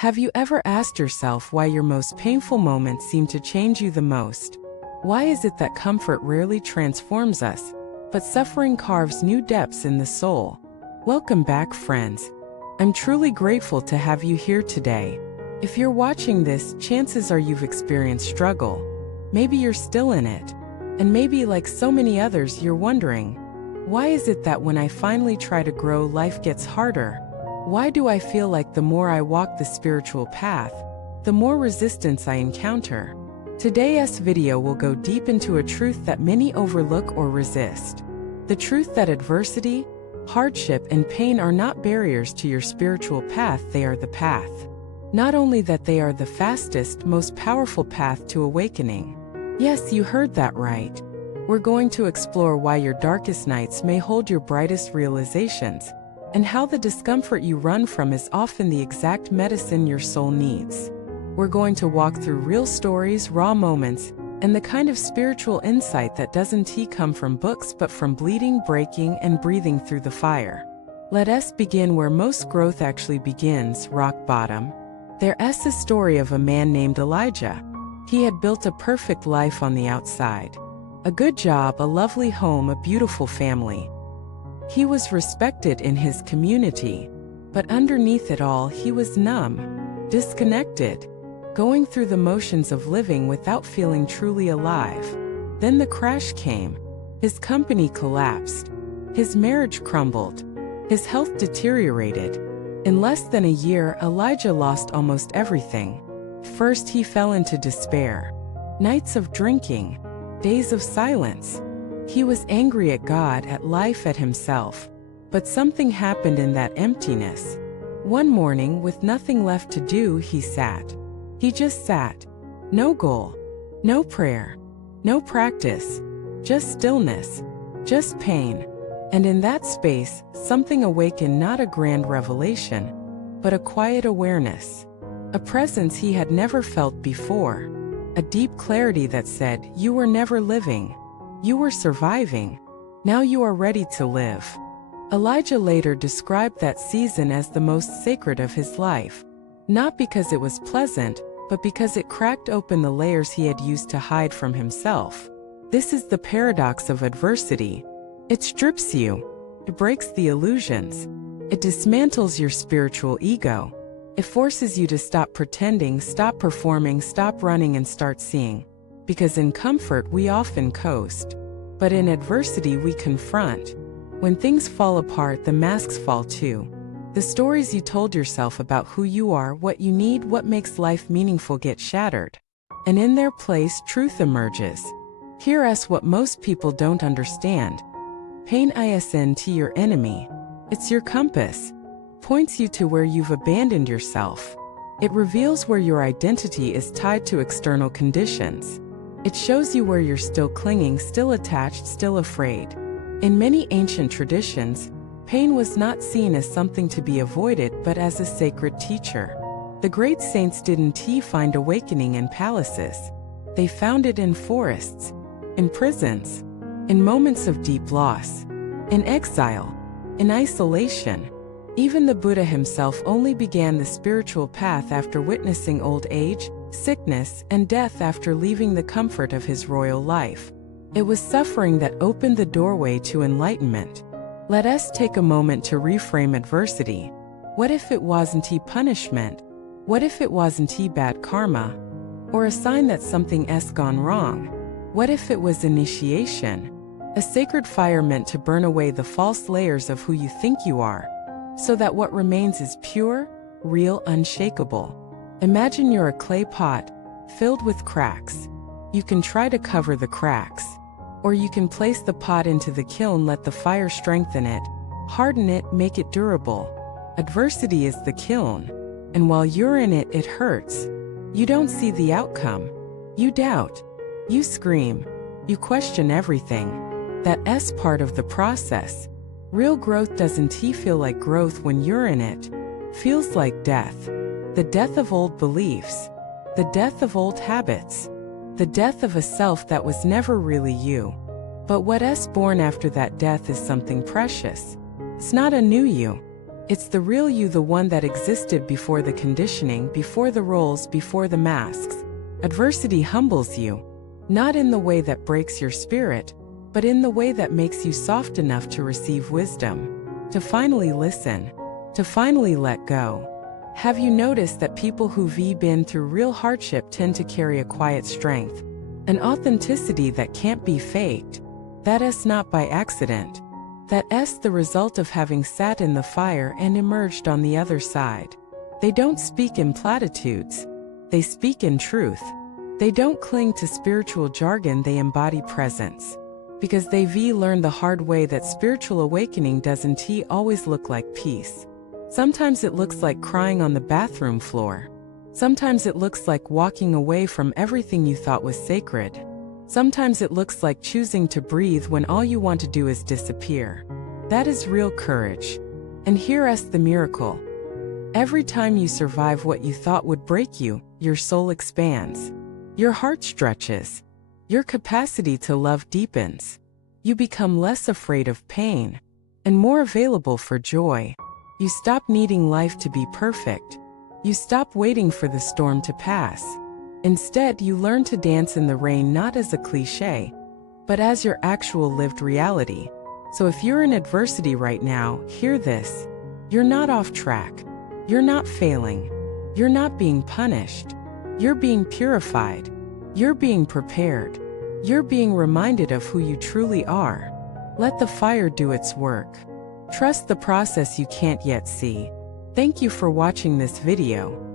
Have you ever asked yourself why your most painful moments seem to change you the most? Why is it that comfort rarely transforms us, but suffering carves new depths in the soul? Welcome back, friends. I'm truly grateful to have you here today. If you're watching this, chances are you've experienced struggle. Maybe you're still in it. And maybe, like so many others, you're wondering, why is it that when I finally try to grow, life gets harder? Why do I feel like the more I walk the spiritual path, the more resistance I encounter? Today's video will go deep into a truth that many overlook or resist. The truth that adversity, hardship, and pain are not barriers to your spiritual path, they are the path. Not only that, they are the fastest, most powerful path to awakening. Yes, you heard that right. We're going to explore why your darkest nights may hold your brightest realizations, and how the discomfort you run from is often the exact medicine your soul needs. We're going to walk through real stories, raw moments, and the kind of spiritual insight that doesn't come from books but from bleeding, breaking, and breathing through the fire. Let us begin where most growth actually begins, rock bottom. There's a story of a man named Elijah. He had built a perfect life on the outside. A good job, a lovely home, a beautiful family. He was respected in his community, but underneath it all he was numb, disconnected, going through the motions of living without feeling truly alive. Then the crash came. His company collapsed. His marriage crumbled. His health deteriorated. In less than a year, Elijah lost almost everything. First, he fell into despair. Nights of drinking, days of silence. He was angry at God, at life, at himself. But something happened in that emptiness. One morning, with nothing left to do, he sat. He just sat. No goal, no prayer, no practice, just stillness, just pain. And in that space, something awakened, not a grand revelation, but a quiet awareness. A presence he had never felt before. A deep clarity that said, "You were never living. You were surviving. Now you are ready to live." Elijah later described that season as the most sacred of his life. Not because it was pleasant, but because it cracked open the layers he had used to hide from himself. This is the paradox of adversity. It strips you. It breaks the illusions. It dismantles your spiritual ego. It forces you to stop pretending, stop performing, stop running, and start seeing. Because in comfort we often coast. But in adversity we confront. When things fall apart, the masks fall too. The stories you told yourself about who you are, what you need, what makes life meaningful get shattered. And in their place, truth emerges. Here's what most people don't understand. Pain isn't your enemy. It's your compass. Points you to where you've abandoned yourself. It reveals where your identity is tied to external conditions. It shows you where you're still clinging, still attached, still afraid. In many ancient traditions, pain was not seen as something to be avoided but as a sacred teacher. The great saints didn't find awakening in palaces. They found it in forests, in prisons, in moments of deep loss, in exile, in isolation. Even the Buddha himself only began the spiritual path after witnessing old age, sickness, and death, after leaving the comfort of his royal life. It was suffering that opened the doorway to enlightenment. Let us take a moment to reframe adversity. What if it wasn't punishment? What if it wasn't bad karma? Or a sign that something's gone wrong? What if it was initiation? A sacred fire meant to burn away the false layers of who you think you are, so that what remains is pure, real, unshakable. Imagine you're a clay pot, filled with cracks. You can try to cover the cracks. Or you can place the pot into the kiln, let the fire strengthen it, harden it, make it durable. Adversity is the kiln. And while you're in it, it hurts. You don't see the outcome. You doubt. You scream. You question everything. That's part of the process. Real growth doesn't feel like growth when you're in it. Feels like death. The death of old beliefs. The death of old habits. The death of a self that was never really you. But what's born after that death is something precious. It's not a new you. It's the real you, the one that existed before the conditioning, before the roles, before the masks. Adversity humbles you, not in the way that breaks your spirit, but in the way that makes you soft enough to receive wisdom, to finally listen, to finally let go. Have you noticed that people who've been through real hardship tend to carry a quiet strength, an authenticity that can't be faked? That's not by accident. That's the result of having sat in the fire and emerged on the other side. They don't speak in platitudes. They speak in truth. They don't cling to spiritual jargon, they embody presence. Because they've learned the hard way that spiritual awakening doesn't always look like peace. Sometimes it looks like crying on the bathroom floor. Sometimes it looks like walking away from everything you thought was sacred. Sometimes it looks like choosing to breathe when all you want to do is disappear. That is real courage. And here's the miracle. Every time you survive what you thought would break you, your soul expands. Your heart stretches. Your capacity to love deepens. You become less afraid of pain and more available for joy. You stop needing life to be perfect. You stop waiting for the storm to pass. Instead, you learn to dance in the rain not as a cliché, but as your actual lived reality. So if you're in adversity right now, hear this. You're not off track. You're not failing. You're not being punished. You're being purified. You're being prepared. You're being reminded of who you truly are. Let the fire do its work. Trust the process you can't yet see. Thank you for watching this video.